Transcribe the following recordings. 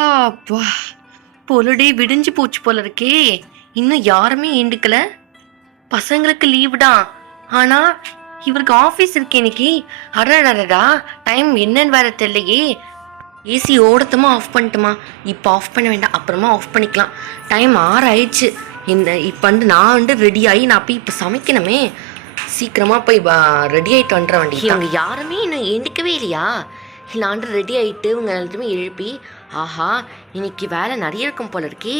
அப்பா, பொழுடே விடிஞ்சு போச்சு போல இருக்கே. இன்னும் யாருமே ஏண்டுக்கல. பசங்களுக்கு லீவு தான், ஆனா இவருக்கு ஆபீஸ் இருக்கு இன்னைக்கு. அடடடா, டைம் என்னன்னு வேற தெரியலையே. ஏசி ஓடத்துமா ஆஃப் பண்ணிட்டுமா? இப்போ ஆஃப் பண்ண வேண்டாம், அப்புறமா ஆஃப் பண்ணிக்கலாம். டைம் 6 ஆயிடுச்சு. இந்த இப்போ நான் ரெடி ஆகி நான் போய் இப்போ சமைக்கணுமே. சீக்கிரமா போய் ரெடி ஆகிட்டு வந்துட வண்டி. இவங்க யாருமே இன்னும் எழுந்திக்கவே இல்லையா? இல்லாண்டு ரெடி ஆகிட்டு இவங்க எல்லாத்தையுமே எழுப்பி, ஆஹா இன்னைக்கு வேலை நிறைய இருக்கும் போல இருக்கே.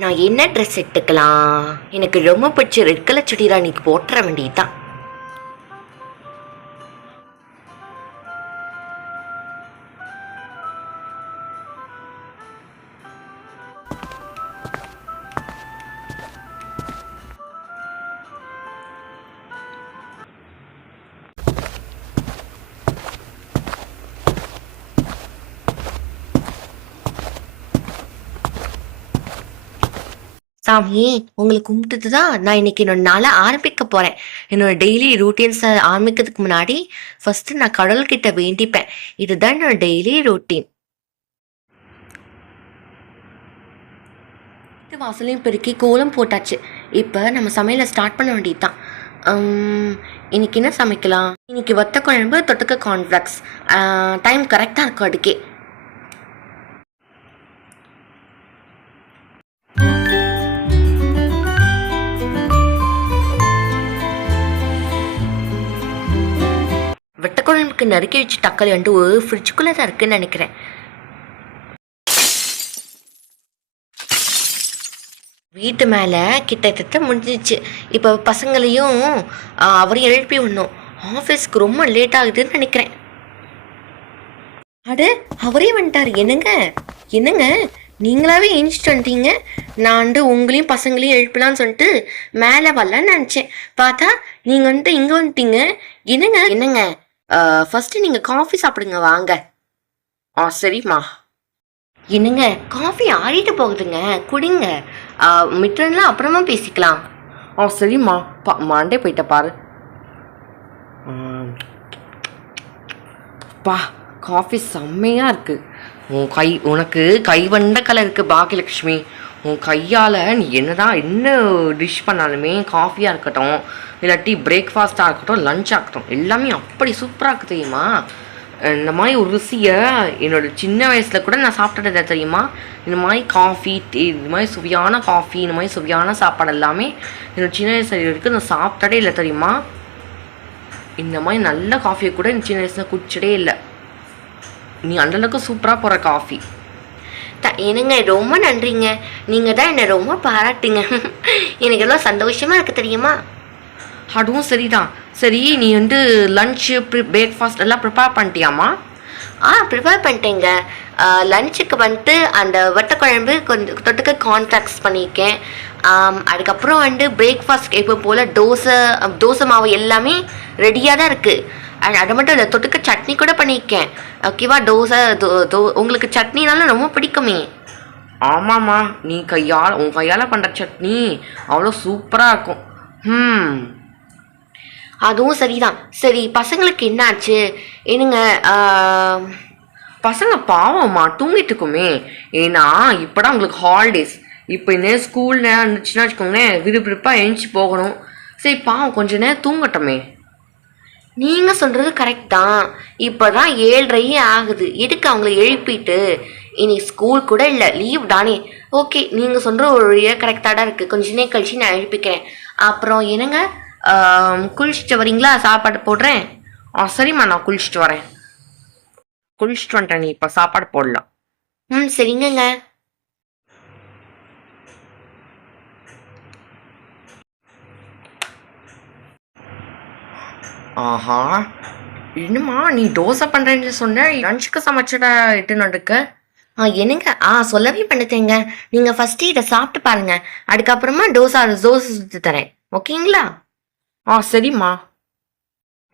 நான் என்ன ட்ரெஸ் எடுத்துக்கலாம்? எனக்கு ரொம்ப பிடிச்ச ரெட் கலர் சுடிதார் இன்னைக்கு போட்டுற வேண்டியதுதான். சாமி, உங்களை கும்பிட்டுட்டு தான் நான் இன்னைக்கு என்னோட நாளை ஆரம்பிக்க போறேன். என்னோட டெய்லி ரூட்டீன்ஸை ஆரம்பிக்கிறதுக்கு முன்னாடி ஃபர்ஸ்ட் நான் கடவுள்கிட்ட வேண்டிப்பேன். இதுதான் என்னோட டெய்லி ரூட்டீன். வாசலையும் பெருக்கி கோலம் போட்டாச்சு. இப்போ நம்ம சமையலை ஸ்டார்ட் பண்ண வேண்டியதுதான். இன்னைக்கு என்ன சமைக்கலாம்? இன்னைக்கு வத்த குழம்பு தொட்டுக்க கார்ன்ஃப்ளெக்ஸ். டைம் கரெக்டாக இருக்கும் அதுக்கே. வெட்டக்குழம்புக்கு நறுக்கி வச்சு தக்காளி ஃப்ரிட்ஜுக்குள்ளே தான் இருக்குன்னு நினைக்கிறேன். வீட்டு மேலே கிட்டத்தட்ட முடிஞ்சிச்சு. இப்போ பசங்களையும் அவரையும் எழுப்பி விடணும். ஆஃபீஸ்க்கு ரொம்ப லேட் ஆகுதுன்னு நினைக்கிறேன். அடு, அவரே வந்துட்டார். என்னங்க என்னங்க, நீங்களாவே ஏஞ்சிட்டு வந்துட்டீங்க. நான் உங்களையும் பசங்களையும் எழுப்பலான்னு சொல்லிட்டு மேலே வரலான்னு நினச்சேன். பார்த்தா நீங்கள் இங்கே வந்துட்டீங்க. என்னங்க என்னங்க, ஃபஸ்ட்டு நீங்கள் காஃபி சாப்பிடுங்க வாங்க. சரிம்மா. என்னங்க, காஃபி ஆறிட்டு போகுதுங்க, குடிங்க. மிட்டன்லாம் அப்புறமா பேசிக்கலாம். சரிம்மா. மாண்டே போயிட்ட பாரு. பா, காஃபி செம்மையாக இருக்குது. உனக்கு கைவண்ட கலை இருக்குது பாக்கியலக்ஷ்மி. உன் கையால் நீ என்ன டிஷ் பண்ணாலுமே, காஃபியாக இருக்கட்டும், இல்லாட்டி பிரேக்ஃபாஸ்ட்டாக இருக்கட்டும், லஞ்சாக இருக்கட்டும், எல்லாமே அப்படி சூப்பராக இருக்குது தெரியுமா? இந்த மாதிரி ஒரு ருசியை என்னோட சின்ன வயசில் கூட நான் சாப்பிட்டது தெரியுமா? இந்த மாதிரி காஃபி, இந்த மாதிரி சுவையான காஃபி, இந்த மாதிரி சுவையான சாப்பாடு எல்லாமே என்னோட சின்ன வயசு வரைக்கும் நான் சாப்பிட்டதே இல்லை தெரியுமா? இந்த மாதிரி நல்ல காஃபியை கூட இந்த சின்ன வயசில் குடிச்சதே இல்லை. நீ அந்தளவுக்கு சூப்பராக போகிற காஃபி. என்னங்க, ரொம்ப நன்றிங்க. நீங்கள் தான் என்னை ரொம்ப பாராட்டுங்க. எனக்கு எல்லாம் சந்தோஷமாக இருக்குது தெரியுமா? அதுவும் சரிதான். சரி, நீ லஞ்சு பிரேக்ஃபாஸ்ட் எல்லாம் ப்ரிப்பேர் பண்ணிட்டியாம்மா? ப்ரிப்பேர் பண்ணிட்டேங்க. லஞ்சுக்கு அந்த வத்தக்குழம்பு கொஞ்சம் தொட்டுக்க கார்ன்ஃப்ளெக்ஸ் பண்ணியிருக்கேன். அதுக்கப்புறம் பிரேக்ஃபாஸ்ட் எப்போ போல் தோசை மாவு எல்லாமே ரெடியாக தான் இருக்குது. அது மட்டும் இல்லை, தொட்டுக்க சட்னி கூட பண்ணியிருக்கேன். ஓகேவா? உங்களுக்கு சட்னினாலும் ரொம்ப பிடிக்குமே. ஆமாம்மா, உன் கையால் பண்ணுற சட்னி அவ்வளோ சூப்பராக இருக்கும். அதுவும் சரிதான். சரி, பசங்களுக்கு என்னாச்சு? என்னங்க, பசங்க பாவம்மா தூங்கிட்டு இருக்குமே. ஏன்னா இப்போதான் உங்களுக்கு ஹாலிடேஸ். இப்போ இன்னும் ஸ்கூல் நேரம் இருந்துச்சுன்னா வச்சுக்கோங்களேன், விறுவிறுப்பாக எழுந்துச்சி போகணும். சரி, பாவம் கொஞ்ச நேரம் தூங்கட்டோமே. நீங்கள் சொல்கிறது கரெக்ட் தான். இப்போ தான் 7:30 ஆகுது. எதுக்கு அவங்கள எழுப்பிட்டு? இன்னைக்கு ஸ்கூல் கூட இல்லை, லீவ் தானே. ஓகே, நீங்கள் சொல்கிற ஒரு கரெக்டாக தான் இருக்குது. கொஞ்ச நேரம் கழிச்சு நான் எழுப்பிக்கிறேன். அப்புறம் என்னங்க, குளிச்சுட்டு வரீங்களா? சாப்பாடு போடுறேன். சரிம்மா, நான் குளிச்சுட்டு வரேன். குளிச்சுட்டு வந்துட்டேன், நீ இப்போ சாப்பாடு போடலாம். சரிங்கங்க. ஆஹா, என்னம்மா நீ தோசை பண்ணுறேன்னு சொன்ன, லஞ்சுக்கு சமைச்சிட இட்டு நடுக்க. என்னங்க, சொல்லவே பண்ணிட்டேங்க. நீங்கள் ஃபஸ்ட்டு இதை சாப்பிட்டு பாருங்க, அதுக்கப்புறமா தோசை சுற்றி தரேன். ஓகேங்களா? சரிம்மா.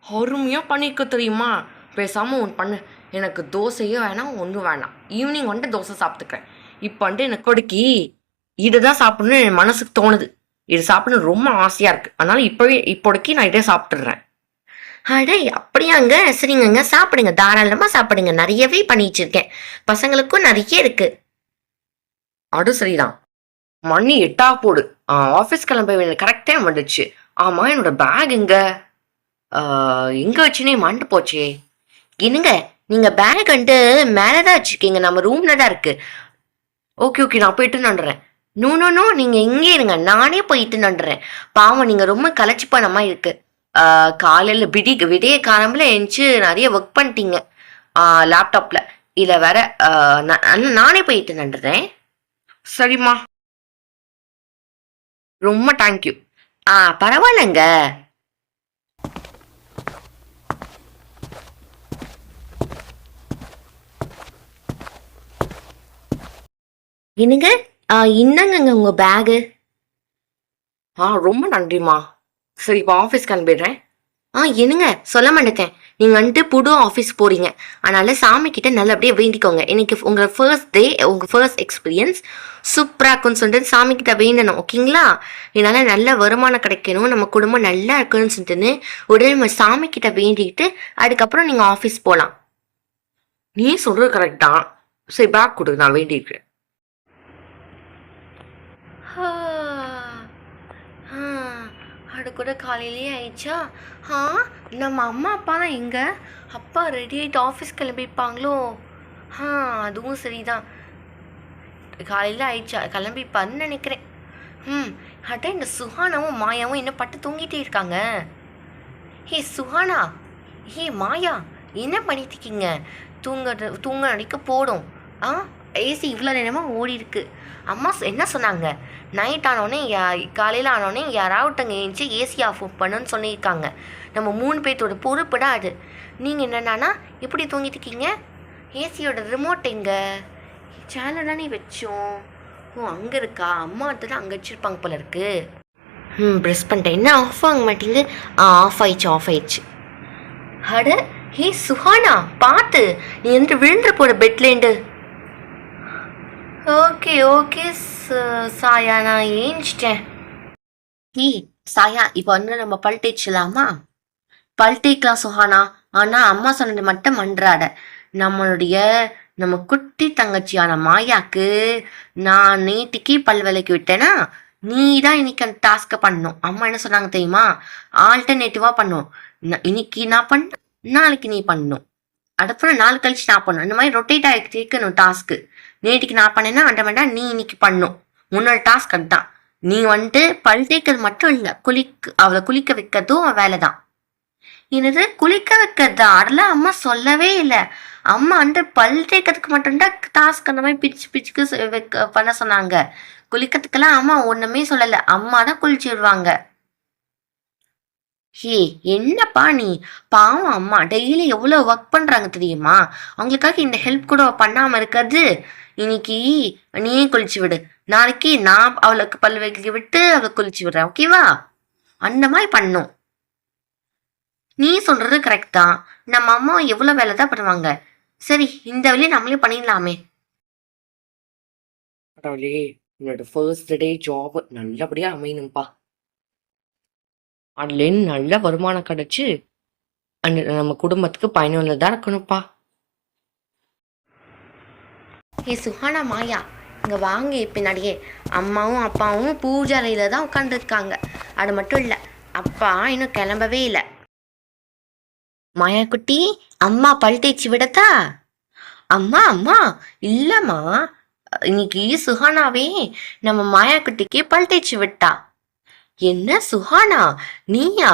அருமையாக பண்ணிக்க தெரியுமா? பேசாமல் ஒன்று பண்ணு, எனக்கு தோசையே வேணாம், ஒன்றும் வேணாம். ஈவினிங் தோசை சாப்பிட்டுக்கிறேன். இப்போ எனக்கு கொடுக்கி இதை தான் சாப்பிடணும்னு என் மனசுக்கு தோணுது. இது சாப்பிடணும் ரொம்ப ஆசையாக இருக்குது. அதனால் இப்போதைக்கு நான் இதே சாப்பிட்டுடுறேன். அடே அப்படியாங்க? சரிங்கங்க, சாப்பிடுங்க, தாராளமா சாப்பிடுங்க. நிறையவே பண்ணி வச்சிருக்கேன். பசங்களுக்கும் நிறைய இருக்கு. அது சரிதான். மணி 8 போடு. ஆஃபீஸ் கிளம்ப வேண்டிய கரெக்ட் டைம் வந்துச்சு. ஆமா, என்னோட பேக் எங்க? எங்க வச்சுனே மறந்து போச்சே. என்னங்க, நீங்க பேக் வந்துட்டு மேலதான் வச்சிருக்கீங்க, நம்ம ரூம்ல தான் இருக்கு. ஓகே ஓகே, நான் போயிட்டு வந்துடுறேன். நோ நோ நோ, நீங்க இங்கே இருங்க, நானே போயிட்டு வந்துடுறேன். பாவம், நீங்க ரொம்ப களைச்சு போன மாதிரி இருக்கு. காலையில விடிய காலம்புல எழுந்துச்சு நிறைய ஒர்க் பண்ணிட்டீங்க லேப்டாப்ல. இதில் வேற நானே போயிட்டு வந்துடுறேன். சரிம்மா, ரொம்ப தேங்க்யூ. பரவாயில்லைங்க. என்னங்க, இந்தாங்கங்க உங்க பேகு. ரொம்ப நன்றிம்மா. சரி, இப்போ ஆஃபீஸ் கிளம்பிடுறேன். என்னங்க, சொல்ல மாட்டேன். நீங்க வந்துட்டு புது ஆஃபீஸ் போறீங்க, அதனால சாமி கிட்ட நல்லபடியா வேண்டிக்கோங்க. இன்னைக்கு உங்க ஃபர்ஸ்ட் டே, உங்க ஃபர்ஸ்ட் எக்ஸ்பீரியன்ஸ் சூப்பரா இருக்குன்னு சொல்லிட்டு சாமி கிட்ட வேண்டணும், ஓகேங்களா? இதனால நல்ல வருமானம் கிடைக்கணும், நம்ம குடும்பம் நல்லா இருக்கணும்னு சொல்லிட்டுன்னு உடனே நம்ம சாமி கிட்ட வேண்டிக்கிட்டு அதுக்கப்புறம் நீங்க ஆஃபீஸ் போகலாம். நீ சொல்றது கரெக்ட் தான். சரி, பேக் கொடு, நான் வேண்டியிருக்கேன். அது கூட காலையிலேயே ஆயிடுச்சா? ஆ நம்ம அம்மா அப்பா தான் எங்க? அப்பா ரெடி ஆகிட்டு ஆஃபீஸ் கிளம்பிப்பாங்களோ? அதுவும் சரிதான். காலையில் ஆயிடுச்சா, கிளம்பிப்பான்னு நினைக்கிறேன். அட, இந்த சுஹானாவும் மாயாவும் என்ன பட்டு தூங்கிட்டே இருக்காங்க. ஹே சுஹானா, ஹே மாயா, என்ன பண்ணிட்டு இருக்கீங்க? தூங்க அடிக்க போடும். ஏசி இவ்வளோ நேரமாக ஓடி இருக்கு. அம்மா என்ன சொன்னாங்க? நைட் ஆனோடனே காலையில் ஆனோடனே யாராவட்டங்க ஏஞ்சி ஏசி ஆஃப் பண்ணுன்னு சொல்லியிருக்காங்க. நம்ம 3 பேர்த்தோட பொறுப்புடா அது. நீங்கள் என்னென்னா எப்படி தூங்கிட்டு இருக்கீங்க? ஏசியோட ரிமோட் எங்கே? சேனல் தானே வச்சோம். அங்கே இருக்கா? அம்மா தான் அங்கே வச்சுருப்பாங்க போல இருக்கு. ப்ரெஸ் பண்ணிட்டேன். என்ன ஆஃப் ஆக மாட்டேங்குது? ஆஃப் ஆயிடுச்சு. அட, ஹே சுஹானா, பார்த்து நீ வந்து விழுந்துற போட பெட்லேண்டு. ஓகே சாயா, நான் ஏஞ்சிட்டேன். சாயா, இப்போ வந்து நம்ம பல் தேய்ச்சலாமா? பல் தேய்க்கலாம் சுஹானா, ஆனால் அம்மா சொன்னது மட்டும் மன்றாட. நம்ம குட்டி தங்கச்சியான மாயாக்கு நான் நேற்றுக்கு பல் விலைக்கு விட்டேன்னா நீ தான் இன்னைக்கு அந்த டாஸ்க்கை பண்ணணும். அம்மா என்ன சொன்னாங்க தெரியுமா? ஆல்டர்னேட்டிவாக பண்ணும். இன்னைக்கு நான் பண்ண, நாளைக்கு நீ பண்ணணும், அடுத்த நாள் கழிச்சு நான் பண்ணணும். இந்த மாதிரி ரொட்டேட் ஆகிட்டு இருக்கணும் டாஸ்க்கு. நேற்றுக்கு நான் பண்ணேன்னா ஆட்டோமேட்டா நீ இன்னைக்கு பண்ணும். உன்னோட டாஸ்க் அதுதான். நீ வந்துட்டு பல் தேய்க்கிறது மட்டும் இல்லை, அவளை குளிக்க வைக்கிறதும் வேலை தான். என்னது குளிக்க வைக்கிறதா? அதெல்லாம் அம்மா சொல்லவே இல்லை. அம்மா வந்து பல் தேய்க்கிறதுக்கு மட்டும்தான் டாஸ்க் அந்த மாதிரி பிச்சுக்கு பண்ண சொன்னாங்க. குளிக்கிறதுக்கெல்லாம் அம்மா ஒன்றுமே சொல்லலை, அம்மா தான் குளிச்சு விடுவாங்க. ஹே, என்னப்பா நீ? பாவம் அம்மா டெய்லி எவ்வளோ ஒர்க் பண்ணுறாங்க தெரியுமா? அவங்களுக்காக இந்த ஹெல்ப் கூட பண்ணாமல் இருக்கிறது. இன்னைக்கு நீயே குளிச்சு விடு, நாளைக்கு நான் அவளுக்கு பல் வைக்க விட்டு அவளை குளிச்சு விடுறேன், ஓகேவா? அந்த மாதிரி பண்ணும். நீ சொல்றது கரெக்ட் தான். நம்ம அம்மா எவ்வளோ வேலை தான் பண்ணுவாங்க. சரி, இந்த வேலையை நம்மளே பண்ணிடலாமே. என்னோட ஃபர்ஸ்ட் டே ஜாப் நல்லபடியாக அமையணும்ப்பா. அதுலேருந்து நல்ல வருமானம் கிடைச்சு நம்ம குடும்பத்துக்கு பயனுள்ளதாக இருக்கணும்ப்பா. ஏ சுஹானா, மாயா, இங்கே வாங்க. பின்னாடியே அம்மாவும் அப்பாவும் பூஜை அறையில் தான் உட்காந்துருக்காங்க. அது மட்டும் இல்லை, அப்பா இன்னும் கிளம்பவே இல்லை. மாயா குட்டி, அம்மா பல் தேய்ச்சி விடத்தா? அம்மா இல்லைம்மா, இன்னைக்கு சுஹானாவே நம்ம மாயா குட்டிக்கு பல் தேய்ச்சி விட்டா. என்ன சுஹானா, நீயா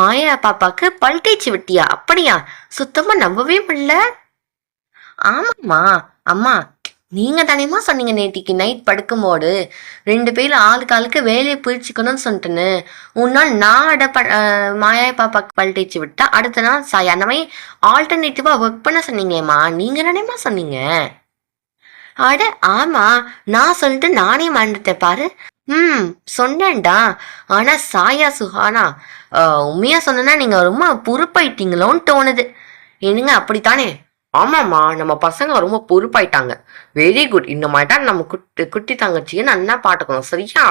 மாயா பாப்பாக்கு பல் தேய்ச்சி விட்டியா? அப்படியா? சுத்தமா நம்பவே முடியல. ஆமாம்மா. அம்மா, நீங்க தானேம்மா சொன்னீங்க நேற்றுக்கு நைட் படுக்கும்போது 2 பேரும் ஆளுக்கு வேலையை பிரிச்சுக்கணும்னு சொல்லிட்டுன்னு. நாள் நான் மாயா பாப்பாக்கு பல் தேய்ச்சி விட்டா, அடுத்த நாள் சாயா. அந்த மாதிரி ஆல்டர்னேட்டிவா ஒர்க் பண்ண சொன்னீங்கம்மா, நீங்க தானேம்மா சொன்னீங்க? அட ஆமா, நான் சொல்லிட்டு நானே மறந்துட்டேன் பாரு. சொன்னேன்டா. ஆனா சாயா சுஹானா, உண்மையா சொன்னா நீங்க ரொம்ப பொறுப்பாயிட்டீங்களோன்னு தோணுது. என்னங்க, அப்படித்தானே? ஆமாம்மா, நம்ம பசங்க ரொம்ப பொறுப்பாயிட்டாங்க. Very good. இந்த மாதிரி தான் நம்ம குட்டி தங்கச்சியை நல்லா பாட்டுக்கணும், சரியா?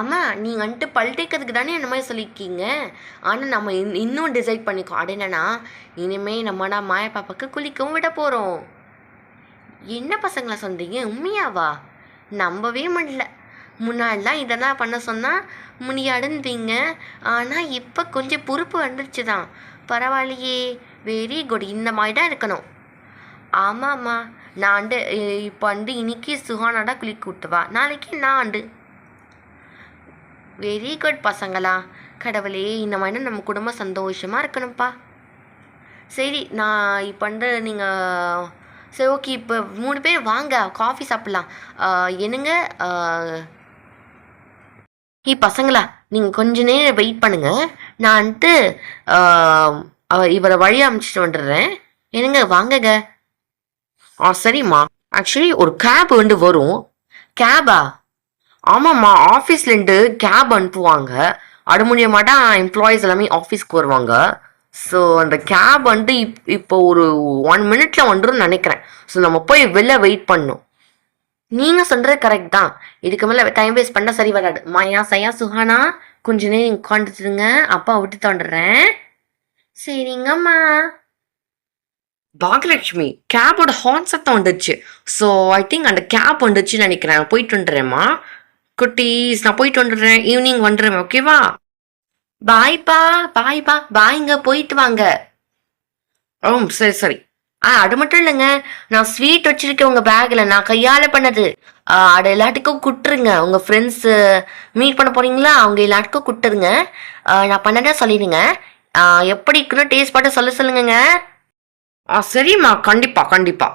அம்மா நீங்கள் வந்துட்டு பல் தேய்க்கிறதுக்கு தானே அந்த மாதிரி சொல்லியிருக்கீங்க. ஆனால் நம்ம இன்னும் டிசைட் பண்ணிக்கோ. அது என்னன்னா இனிமேல் நம்ம மாயா பாப்பாவுக்கு குளிக்கவும் விட போகிறோம். என்ன பசங்களா சொல்கிறீங்க? உண்மையாவா? நம்பவே முடியல. முன்னாடிலாம் இதெல்லாம் பண்ண சொன்னால் முடியாதுன்றீங்க. ஆனால் இப்போ கொஞ்சம் பொறுப்பு வந்துடுச்சு தான். பரவாயில்லையே, வெரி குட். இந்த மாதிரி தான் இருக்கணும். ஆமாம்மா, நான் இப்போ இன்னைக்கு சுகானாடா குளிக்க விட்டுவா, நாளைக்கு நான் வெரி குட் பசங்களா. கடவுளே, இந்த மாதிரி நம்ம குடும்பம் சந்தோஷமாக இருக்கணும்ப்பா. சரி, நான் இப்போ நீங்கள் சரி ஓகே, இப்போ 3 பேர் வாங்க காஃபி சாப்பிட்லாம். என்னங்க பசங்களா, நீங்கள் கொஞ்ச நேரம் வெயிட் பண்ணுங்க. நான் இவரை வழி அமைச்சிட்டு வந்துடுறேன். என்னங்க வாங்கங்க. சரிம்மா. ஆக்சுவலி ஒரு கேப் வரும். கேபா? ஆமாம்மா, ஆஃபீஸ்லேருந்து கேப் அனுப்புவாங்க. அது மூலியமாக தான் எம்ப்ளாயீஸ் எல்லாமே ஆஃபீஸ்க்கு வருவாங்க. ஸோ அந்த கேப் இப்போ ஒரு 1 minute வந்துடும் நினைக்கிறேன். ஸோ நம்ம போய் வெளில வெயிட் பண்ணணும். நீங்கள் சொல்கிறது கரெக்ட் தான். இதுக்கு மேலே டைம் வேஸ்ட் பண்ணால் சரி வராது. மாயா, சயா, சுஹானா, கொஞ்ச நேரம் உட்காந்துட்டுருங்க. அப்பா விட்டு தோண்டுறேன். சரிங்கம்மா. பாக்யலட்சுமி, கேபோட ஹார்ன் சத்தம் வந்துச்சு. ஸோ ஐ திங்க் அந்த கேப் வந்துச்சுன்னு நினைக்கிறேன். போயிட்டு வந்துடுறேம்மா. குட்டீஸ், நான் போயிட்டு வந்துடுறேன். ஈவினிங் வந்துடுறேன், ஓகேவா? பாய்ப்பா. பாய்ப்பா. பாய்ங்க, போயிட்டு வாங்க. சரி சரி. அது மட்டும் இல்லைங்க, நான் ஸ்வீட் வச்சிருக்கேன் உங்கள் பேக்கில். நான் கையால் பண்ணது. அது எல்லாத்துக்கும் குட்டுருங்க. உங்கள் ஃப்ரெண்ட்ஸு மீட் பண்ண போகிறீங்களா? அவங்க எல்லாத்துக்கும் குட்டுருங்க. நான் பண்ணதா சொல்லிடுங்க. எப்படி இருக்குன்னு டேஸ்ட் பார்த்து சொல்லுங்கங்க. சரிம்மா, கண்டிப்பாக கண்டிப்பாக.